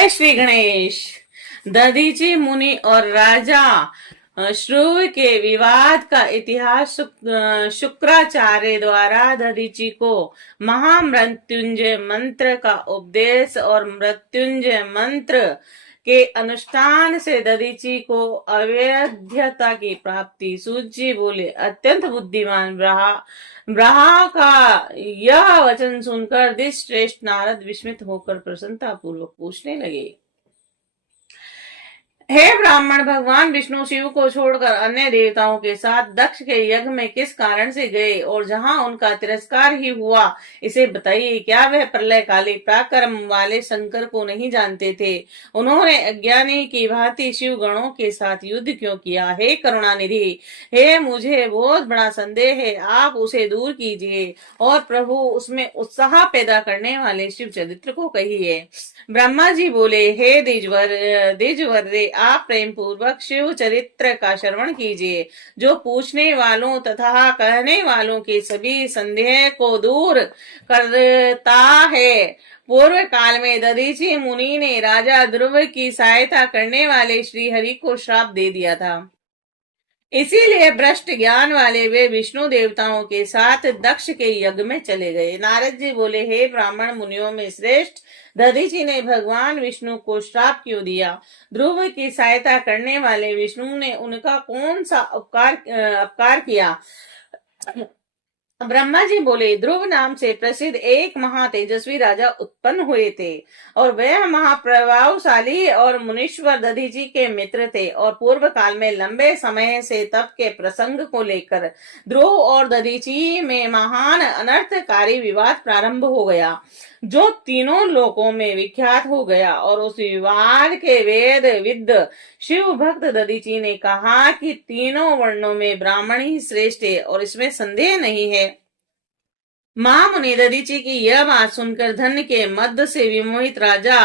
जय श्री गणेश। दधीची मुनि और राजा श्रुव के विवाद का इतिहास शुक्राचार्य द्वारा दधीची को महामृत्युंजय मंत्र का उपदेश और मृत्युंजय मंत्र के अनुष्ठान से दधीची को अवैधता की प्राप्ति। सूत जी बोले, अत्यंत बुद्धिमान ब्रहा का यह वचन सुनकर श्रेष्ठ नारद विस्मित होकर प्रसन्नता पूर्वक पूछने लगे, हे ब्राह्मण, भगवान विष्णु शिव को छोड़कर अन्य देवताओं के साथ दक्ष के यज्ञ में किस कारण से गए और जहां उनका तिरस्कार ही हुआ, इसे बताइए। क्या वह प्रलय काली पराक्रम वाले शंकर को नहीं जानते थे? उन्होंने अज्ञानी की भांति शिव गणों के साथ युद्ध क्यों किया? हे करुणानिधि, हे मुझे बहुत बड़ा संदेह है, आप उसे दूर कीजिए और प्रभु उसमें उत्साह पैदा करने वाले शिव चरित्र को कहिए। ब्रह्मा जी बोले, हे द्विजवर, आप प्रेम पूर्वक शिव चरित्र का श्रवण कीजिए, जो पूछने वालों तथा कहने वालों के सभी संदेह को दूर करता है। पूर्व काल में दधीची मुनि ने राजा ध्रुव की सहायता करने वाले श्री हरि को श्राप दे दिया था। इसीलिए भ्रष्ट ज्ञान वाले वे विष्णु देवताओं के साथ दक्ष के यज्ञ में चले गए। नारद जी बोले, हे ब्राह्मण मुनियों में श्रेष्ठ, दधीची ने भगवान विष्णु को श्राप क्यों दिया? ध्रुव की सहायता करने वाले विष्णु ने उनका कौन सा अपकार किया? ब्रह्मा जी बोले, ध्रुव नाम से प्रसिद्ध एक महातेजस्वी राजा उत्पन्न हुए थे और वह महाप्रभावशाली और मुनीश्वर दधीची के मित्र थे। और पूर्व काल में लंबे समय से तप के प्रसंग को लेकर ध्रुव और दधीची में महान अनर्थकारी विवाद प्रारंभ हो गया, जो तीनों लोकों में विख्यात हो गया। और उस विवाद के वेद विद्ध शिव भक्त दधीची ने कहा कि तीनों वर्णों में ब्राह्मण ही श्रेष्ठ है और इसमें संदेह नहीं है। महामुनि दधीची की यह बात सुनकर धन के मद से विमोहित राजा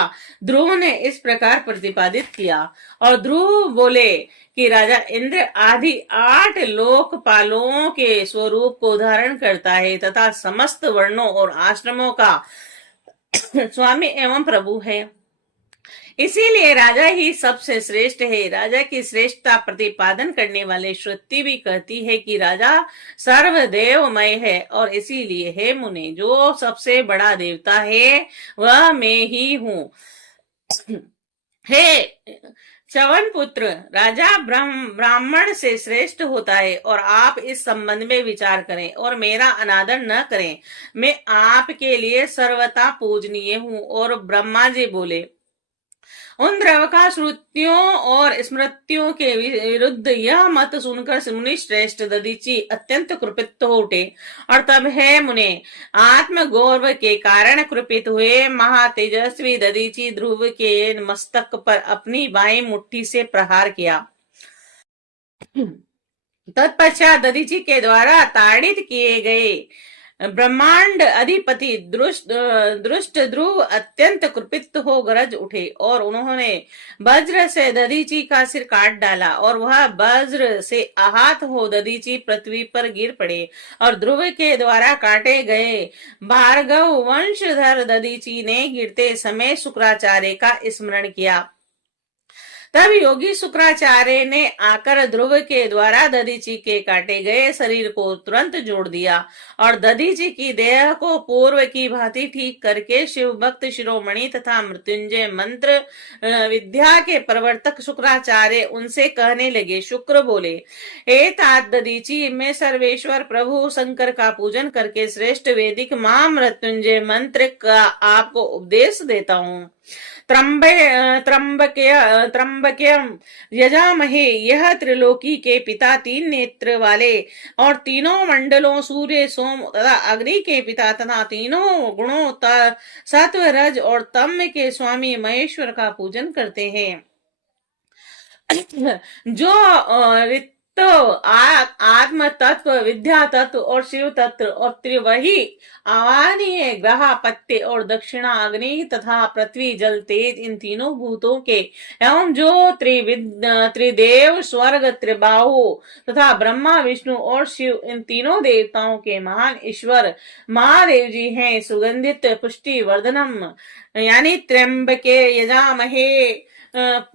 ध्रुव ने इस प्रकार प्रतिपादित किया। और ध्रुव बोले कि राजा इंद्र आदि 8 लोकपालों के स्वरूप को धारण करता है तथा समस्त वर्णों और आश्रमों का स्वामी एवं प्रभु है, इसीलिए राजा ही सबसे श्रेष्ठ है। राजा की श्रेष्ठता प्रतिपादन करने वाले श्रुति भी कहती है कि राजा सर्वदेवमय है और इसीलिए हे मुने, जो सबसे बड़ा देवता है वह मैं ही हूँ। हे चवन पुत्र, राजा ब्राह्मण से श्रेष्ठ होता है और आप इस संबंध में विचार करें और मेरा अनादर न करें। मैं आपके लिए सर्वथा पूजनीय हूँ। और ब्रह्मा जी बोले, उन द्रवका श्रुतियों और स्मृतियों के विरुद्ध यह मत सुनकर मुनि श्रेष्ठ दधीची अत्यंत कृपित हो उठे। और तब है मुने, आत्म गौरव के कारण कृपित हुए महातेजस्वी दधीची ध्रुव के मस्तक पर अपनी बाएं मुट्ठी से प्रहार किया। तत्पश्चात दधीची के द्वारा ताड़ित किए गए ब्रह्मांड अधिपति दृष्ट ध्रुव अत्यंत कृपित हो गरज उठे और उन्होंने वज्र से दधीची का सिर काट डाला और वह वज्र से आहत हो दधीची पृथ्वी पर गिर पड़े। और ध्रुव के द्वारा काटे गए भार्गव वंशधर दधीची ने गिरते समय शुक्राचार्य का स्मरण किया। तब योगी शुक्राचार्य ने आकर ध्रुव के द्वारा दधीची के काटे गए शरीर को तुरंत जोड़ दिया और दधीची की देह को पूर्व की भांति ठीक करके शिव भक्त शिरोमणि तथा मृत्युंजय मंत्र विद्या के प्रवर्तक शुक्राचार्य उनसे कहने लगे। शुक्र बोले, हे तात दधीची, मैं सर्वेश्वर प्रभु शंकर का पूजन करके श्रेष्ठ वैदिक महामृत्युंजय मंत्र का आपको उपदेश देता हूँ। त्र्यंबक्यम यजामहे, यह त्रिलोकी के पिता, 3 नेत्र वाले और तीनों मंडलों सूर्य सोम तथा अग्नि के पिता तथा तीनों गुणों सत्व रज और तम के स्वामी महेश्वर का पूजन करते हैं। जो तो आत्म तत्व, विद्या तत्व और शिव तत्व और त्रिवही आवानीय ग्रह, पत्ते और दक्षिणा, अग्नि तथा पृथ्वी, जल, तेज, इन तीनों भूतों के एवं जो त्रिदेव, स्वर्ग, त्रिबाहु तथा ब्रह्मा, विष्णु और शिव, इन तीनों देवताओं के महान ईश्वर महादेव जी हैं। सुगंधित पुष्टि वर्धनम यानी त्र्यंबके यजामहे,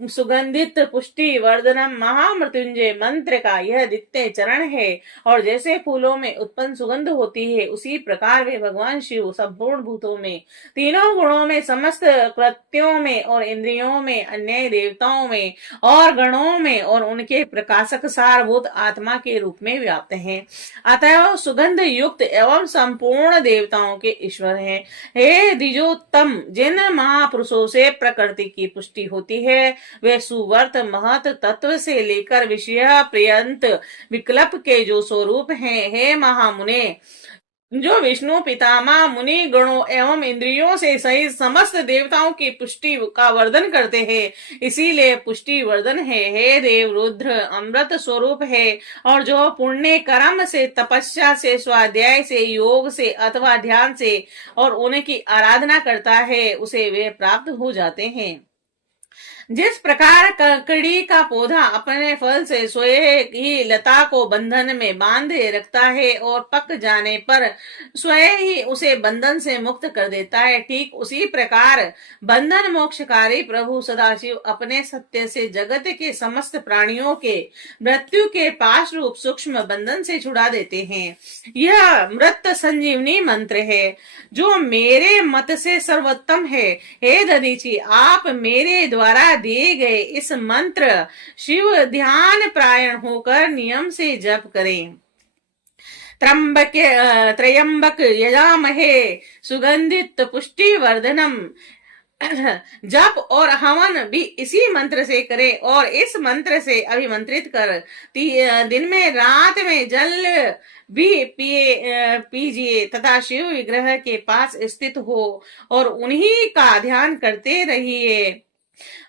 सुगंधित पुष्टि वर्धनम महामृत्युंजय मंत्र का यह द्वितीय चरण है। और जैसे फूलों में उत्पन्न सुगंध होती है, उसी प्रकार वे भगवान शिव संपूर्ण भूतों में, तीनों गुणों में, समस्त कृत्यों में और इंद्रियों में, अन्य देवताओं में और गणों में और उनके प्रकाशक सारभूत आत्मा के रूप में व्याप्त हैं। अतः सुगंध युक्त एवं संपूर्ण देवताओं के ईश्वर हैं। हे द्विजोत्तम, जिन महापुरुषों से प्रकृति की पुष्टि होती है वे सुवर्त महत तत्व से लेकर विषय पर्यंत विकल्प के जो स्वरूप हैं। हे महामुने, जो विष्णु पितामह मुनि गणों एवं इंद्रियों से सहित समस्त देवताओं की पुष्टि का वर्धन करते हैं, इसीलिए पुष्टि वर्धन है। हे देव, रुद्र अमृत स्वरूप है और जो पुण्य कर्म से, तपस्या से, स्वाध्याय से, योग से अथवा ध्यान से और उनकी आराधना करता है, उसे वे प्राप्त हो जाते हैं। जिस प्रकार ककड़ी का पौधा अपने फल से स्वयं ही लता को बंधन में बांधे रखता है और पक जाने पर स्वयं ही उसे बंधन से मुक्त कर देता है, ठीक उसी प्रकार बंधन मोक्षकारी प्रभु सदाशिव अपने सत्य से जगत के समस्त प्राणियों के मृत्यु के पाश रूप सूक्ष्म बंधन से छुड़ा देते हैं। यह मृत संजीवनी मंत्र है जो मेरे मत से सर्वोत्तम है। हे दधीचि, आप मेरे द्वारा दिए गए इस मंत्र शिव ध्यान प्रायण होकर नियम से जप करें। त्रयंबक यजामहे सुगंधित पुष्टि वर्धनम, जप और हवन भी इसी मंत्र से करें और इस मंत्र से अभिमंत्रित कर दिन में रात में जल भी पीजिए तथा शिव विग्रह के पास स्थित हो और उन्हीं का ध्यान करते रहिए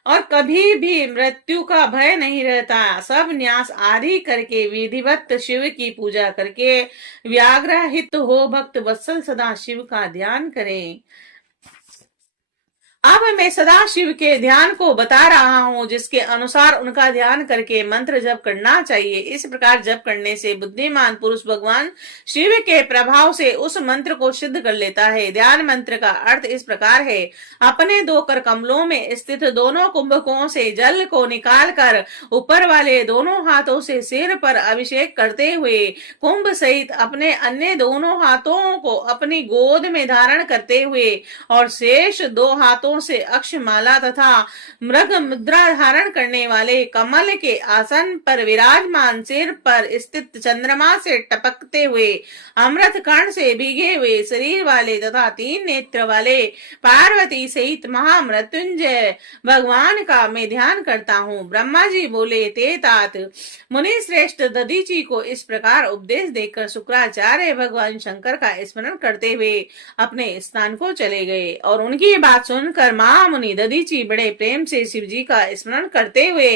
और कभी भी मृत्यु का भय नहीं रहता। सब न्यास आदि करके विधिवत शिव की पूजा करके व्याग्रहित हो भक्त वत्सल सदा शिव का ध्यान करें। अब मैं सदा शिव के ध्यान को बता रहा हूँ, जिसके अनुसार उनका ध्यान करके मंत्र जप करना चाहिए। इस प्रकार जप करने से बुद्धिमान पुरुष भगवान शिव के प्रभाव से उस मंत्र को सिद्ध कर लेता है। ध्यान मंत्र का अर्थ इस प्रकार है, अपने दो कर कमलों में स्थित दोनों कुंभकों से जल को निकालकर ऊपर वाले दोनों हाथों से सिर पर अभिषेक करते हुए कुंभ सहित अपने अन्य दोनों हाथों को अपनी गोद में धारण करते हुए और शेष दो हाथों से अक्षमाला तथा मृग मुद्रा धारण करने वाले कमल के आसन पर विराजमान सिर पर स्थित चंद्रमा से टपकते हुए अमृत कण से भीगे हुए शरीर वाले तथा 3 नेत्र वाले पार्वती सहित महामृत्युंजय भगवान का मैं ध्यान करता हूँ। ब्रह्मा जी बोले, ते तात मुनि श्रेष्ठ दधीचि को इस प्रकार उपदेश देकर शुक्राचार्य भगवान शंकर का स्मरण करते हुए अपने स्थान को चले गए और उनकी बात सुनकर महामुनि दधीचि बड़े प्रेम से शिव जी का स्मरण करते हुए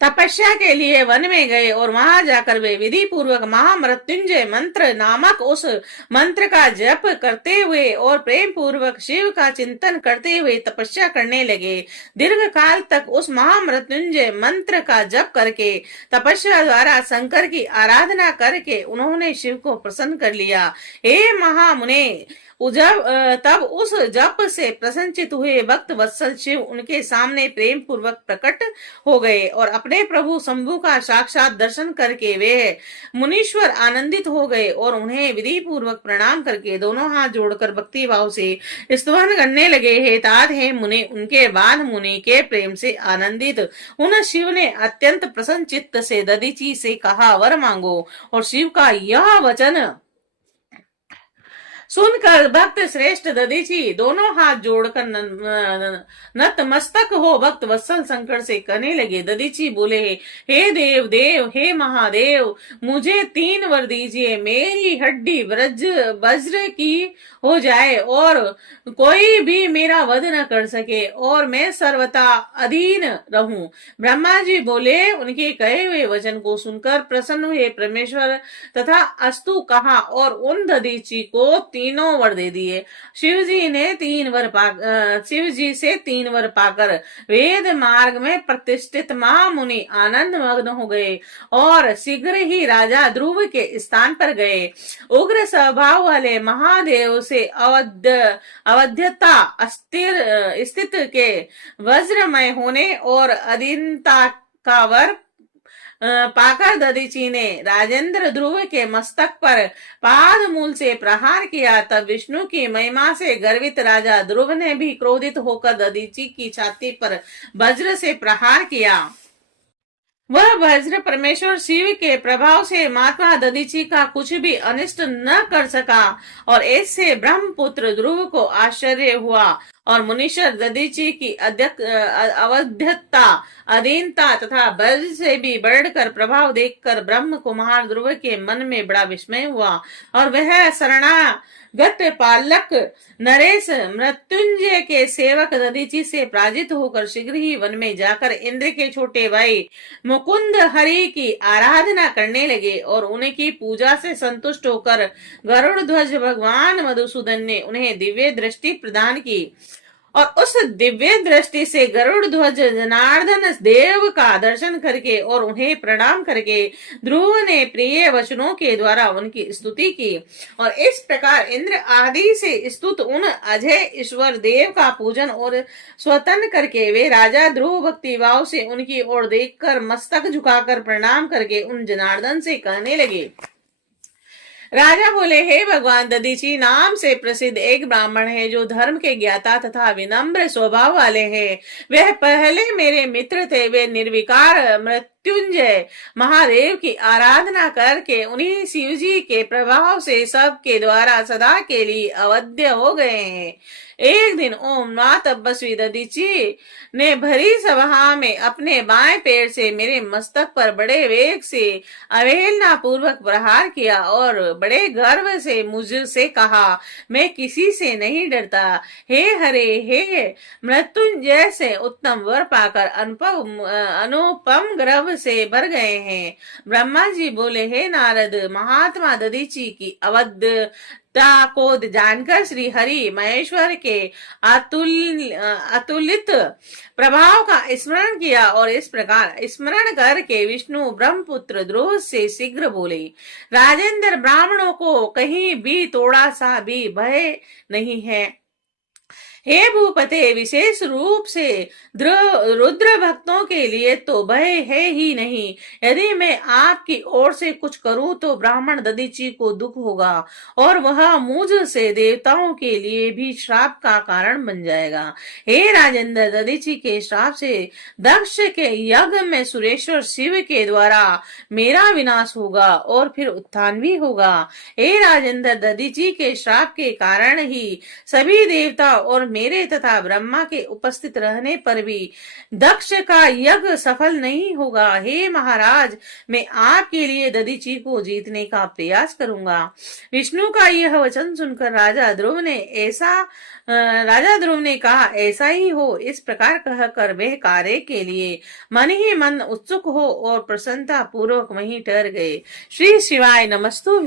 तपस्या के लिए वन में गए और वहां जाकर वे विधि पूर्वक महामृत्युंजय मंत्र नामक उस मंत्र का जप करते हुए और प्रेम पूर्वक शिव का चिंतन करते हुए तपस्या करने लगे। दीर्घ काल तक उस महामृत्युंजय मंत्र का जप करके तपस्या द्वारा शंकर की आराधना करके उन्होंने शिव को प्रसन्न कर लिया। हे महामुने, तब उस जप से प्रसन्नचित हुए भक्त वत्सल शिव उनके सामने प्रेम पूर्वक प्रकट हो गए और अपने प्रभु शंभु का साक्षात दर्शन करके वे मुनीश्वर आनंदित हो गए और उन्हें विधि पूर्वक प्रणाम करके दोनों हाथ जोड़कर भक्ति भाव से स्तवन करने लगे। हे तात, हे मुनि, उनके बाद मुनि के प्रेम से आनंदित उन शिव ने अत्यंत प्रसन्न चित्त से दधीचि से कहा, वर मांगो। और शिव का यह वचन सुनकर भक्त श्रेष्ठ दधीची दोनों हाथ जोड़कर नतमस्तक हो भक्त वत्सल शंकर से कहने लगे। दधीची बोले, हे देव देव, हे महादेव, मुझे 3 वर दीजिए। मेरी हड्डी वज्र की हो जाए और कोई भी मेरा वध न कर सके और मैं सर्वथा अधीन रहूं। ब्रह्मा जी बोले। उनके कहे हुए वचन को सुनकर प्रसन्न हुए परमेश्वर तथा अस्तु कहा और उन दधीची को 3 वर दे दिए। शिव जी से 3 वर पाकर वेद मार्ग में प्रतिष्ठित महामुनि आनंद मग्न हो गए और शीघ्र ही राजा ध्रुव के स्थान पर गए। उग्र स्वभाव वाले महादेव से अवध्यता स्थित के वज्रमय होने और अधीनता का वर पाकर दधीची ने राजेंद्र ध्रुव के मस्तक पर पाद मूल से प्रहार किया। तब विष्णु की महिमा से गर्वित राजा ध्रुव ने भी क्रोधित होकर दधीची की छाती पर वज्र से प्रहार किया। वह वज्र परमेश्वर शिव के प्रभाव से महात्मा दधीची का कुछ भी अनिष्ट न कर सका और इससे ब्रह्मपुत्र ध्रुव को आश्चर्य हुआ और मुनीश्वर दधीची की अवध्यता, अधीनता तथा बल से भी बढ़कर प्रभाव देखकर ब्रह्म कुमार ध्रुव के मन में बड़ा विस्मय हुआ और वह शरणागत पालक नरेश मृत्युंजय के सेवक दधीची से पराजित होकर शीघ्र ही वन में जाकर इंद्र के छोटे भाई मुकुंद हरि की आराधना करने लगे और उनकी पूजा से संतुष्ट होकर गरुड़ ध्वज भगवान मधुसूदन ने उन्हें दिव्य दृष्टि प्रदान की और उस दिव्य दृष्टि से गरुड़ ध्वज जनार्दन देव का दर्शन करके और उन्हें प्रणाम करके ध्रुव ने प्रिय वचनों के द्वारा उनकी स्तुति की और इस प्रकार इंद्र आदि से स्तुत उन अजय ईश्वर देव का पूजन और स्वतन करके वे राजा ध्रुव भक्ति भाव से उनकी ओर देखकर मस्तक झुकाकर प्रणाम करके उन जनार्दन से कहने लगे। राजा बोले, हे भगवान, दधीची नाम से प्रसिद्ध एक ब्राह्मण है जो धर्म के ज्ञाता तथा विनम्र स्वभाव वाले हैं। वह पहले मेरे मित्र थे। वे निर्विकार मृत्युंजय महादेव की आराधना करके उन्हीं शिव जी के प्रभाव से सबके द्वारा सदा के लिए अवध्य हो गए हैं। एक दिन ओम मां तपस्वी दधीची ने भरी सभा में अपने बाएं पैर से मेरे मस्तक पर बड़े वेग से अवहेलना पूर्वक प्रहार किया और बड़े गर्व से मुझसे कहा, मैं किसी से नहीं डरता। हे हरे, हे मृत्युंजय से उत्तम वर पाकर अनुपम गर्व से भर गए हैं। ब्रह्मा जी बोले, हे नारद, महात्मा दधीची की को जानकर श्री हरि महेश्वर के अतुलित प्रभाव का स्मरण किया और इस प्रकार स्मरण करके विष्णु ब्रह्मपुत्र ध्रुव से शीघ्र बोले, राजेंद्र, ब्राह्मणों को कहीं भी थोड़ा सा भी भय नहीं है। हे भूपते, विशेष रूप से रुद्र भक्तों के लिए तो भय है ही नहीं। यदि मैं आपकी ओर से कुछ करूं तो ब्राह्मण दधीची को दुख होगा और वह मुझ से देवताओं के लिए भी श्राप का कारण बन जाएगा। हे राजेंद्र, दधीची के श्राप से दक्ष के यज्ञ में सुरेश्वर शिव के द्वारा मेरा विनाश होगा और फिर उत्थान भी होगा। हे राजेंद्र, दधीची के श्राप के कारण ही सभी देवता और मेरे तथा ब्रह्मा के उपस्थित रहने पर भी दक्ष का यज्ञ सफल नहीं होगा। हे महाराज, मैं आपके लिए दधीची को जीतने का प्रयास करूंगा। विष्णु का यह वचन सुनकर राजा ध्रुव ने कहा, ऐसा ही हो। इस प्रकार कहकर वह कार्य के लिए मन ही मन उत्सुक हो और प्रसन्नता पूर्वक वहीं ठहर गए। श्री शिवाय नमस्तु।